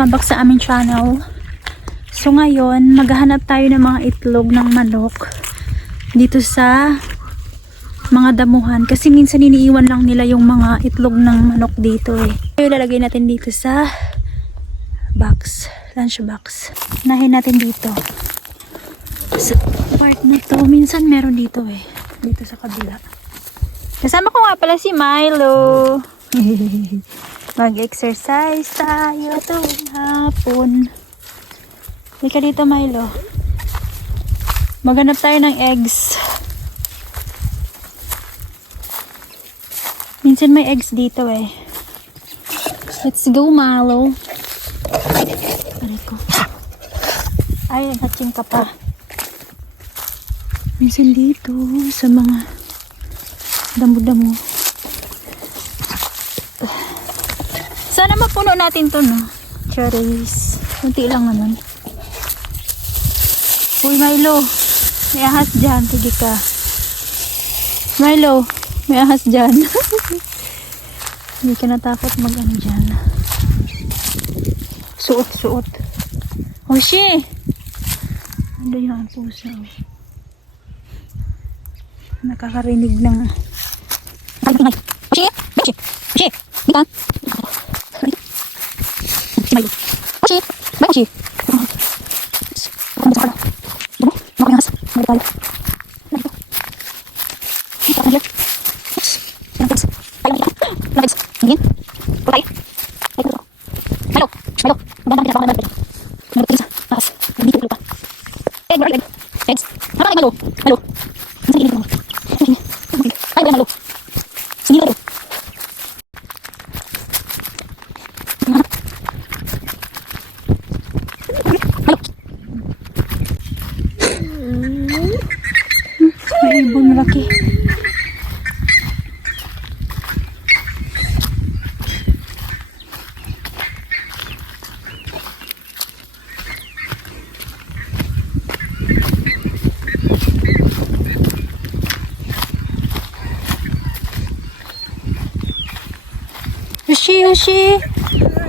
welcome back sa aming channel. So ngayon, maghahanap tayo ng mga itlog ng manok dito sa mga damuhan. Kasi minsan iniiwan lang nila yung mga itlog ng manok dito eh. So ilalagay natin dito sa box, lunch box. Unahin natin dito. Sa part na to, minsan meron dito eh. Dito sa kabila. Kasama ko nga pala si Milo. Mag-exercise tayo tuwing hapon. Halika dito, Milo. Maghanap tayo ng eggs. Minsan may eggs dito eh. Let's go, Milo. Aray ko. Ay, hatching ka pa. Minsan dito sa mga damo-damo. Sana mapuno natin to, no? Cherries. Kunti lang naman. Uy, Milo. May ahas dyan. Sige ka. Milo. May ahas dyan. Hindi ka natakot mag-ano dyan. Suot. Hoshi! Ano yung pusa? Nakakarinig ng... Hoshi! Hoshi! Hoshi! Dito! Milo. Hoshi! Hoshi! May ibon malaki.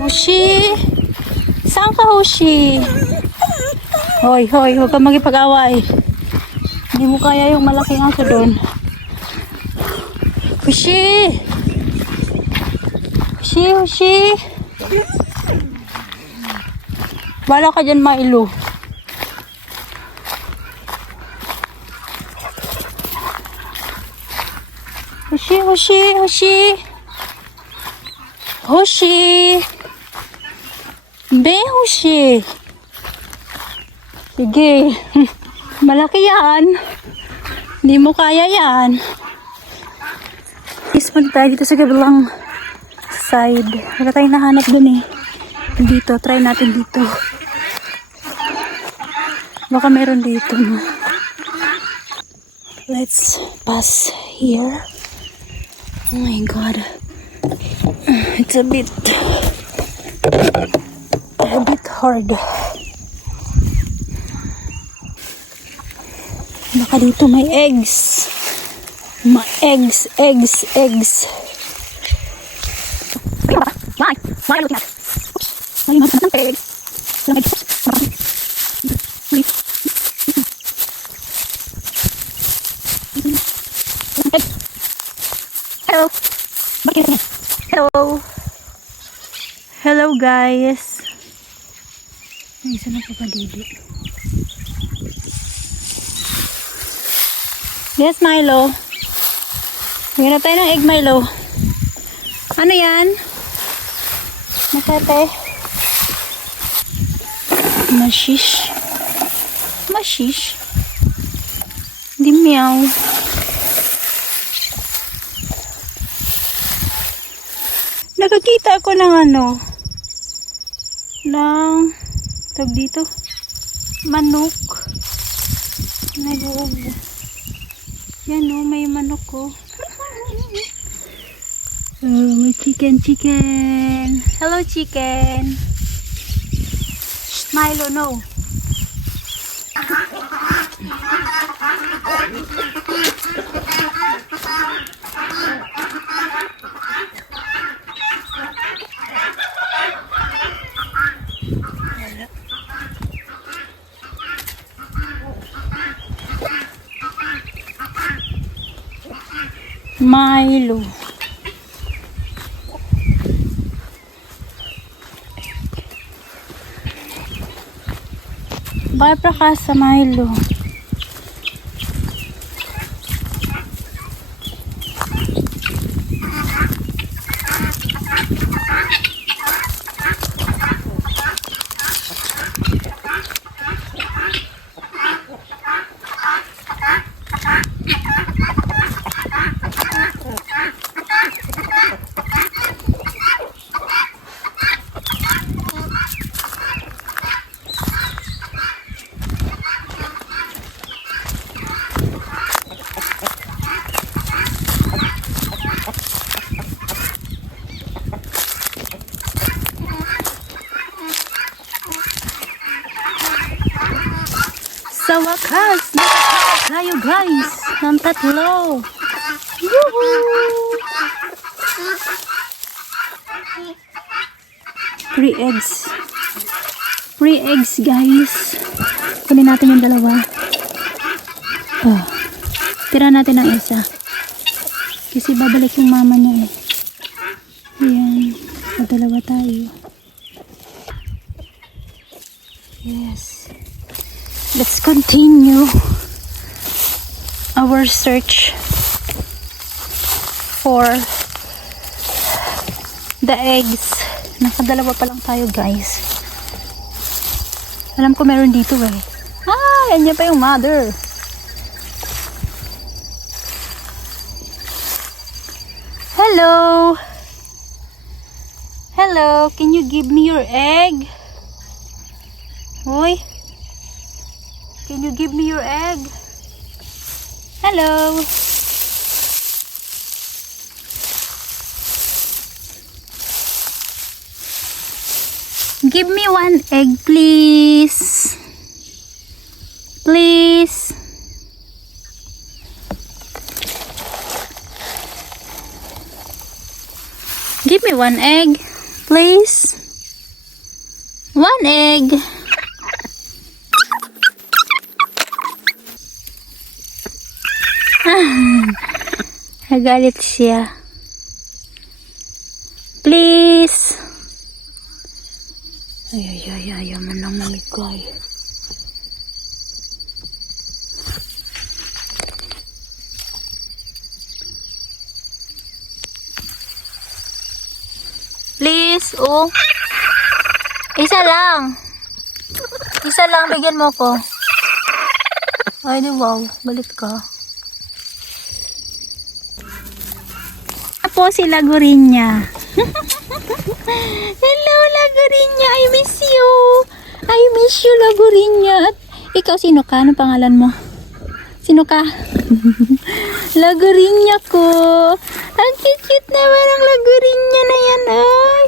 Hoshi. Saan ka, Hoshi? Hoy, huwag kang magipag-away. Hindi mo kaya yung malaking aso doon. Hoshi! Wala ka dyan, Milo. Hoshi! Hoshi! Sige. Malaki yan. Hindi mo kaya yan. Punta tayo dito sa kabilang side. Wala tayong nahanap dun eh. Dito. Try natin dito. Baka meron dito. No? Let's pass here. Oh my God. It's a bit hard. Baka dito may eggs. Eggs. Why are you looking at? Why are you looking at eggs? Hello. Hello guys. Ay, isa na pa didi. Yes, Milo. Maghanap tayo ng egg, Milo. Ano yan? Masete. Mashish. Di meow. Nakakita ako ng tawag dito, manok. Yan o, may manok ko. May chicken. Hello, chicken. Milo, no. Milo. Bye Prakasa Milo. Sa wakas, nakakita tayo guys ng tatlo. Woohoo! 3 eggs. 3 eggs guys. Kunin natin yung dalawa. Oh. Tira natin ang isa. Kasi babalik yung mama niya eh. Ayan. Dalawa tayo. Yes. Let's continue our search for the eggs. Nakadalawa pa lang tayo guys. Alam ko meron dito eh. Ah, yan pa yung mother. Hello. Hello, can you give me your egg? Hoy. Can you give me your egg? Hello. Give me 1 egg, please. Please. Give me 1 egg, please. 1 egg. Nagalit siya. Please. Ayaw man lang maligay. Please, oh. Isa lang. Isa lang, bigyan mo ko. Ay, wow. Galit ka. Po si Lagurinya. Hello Lagurinya, I miss you. I miss you Lagurinya. At ikaw sino ka? Ano pangalan mo? Sino ka? Lagurinya ko. Ang cute naman ang Lagurinya na yan ay.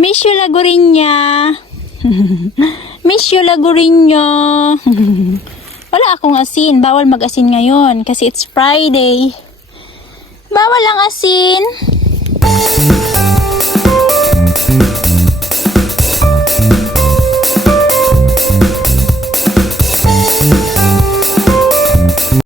Miss you Lagurinya. Miss you Lagurinya. Wala akong asin. Bawal mag-asin ngayon kasi it's Friday. Bawal ang asin.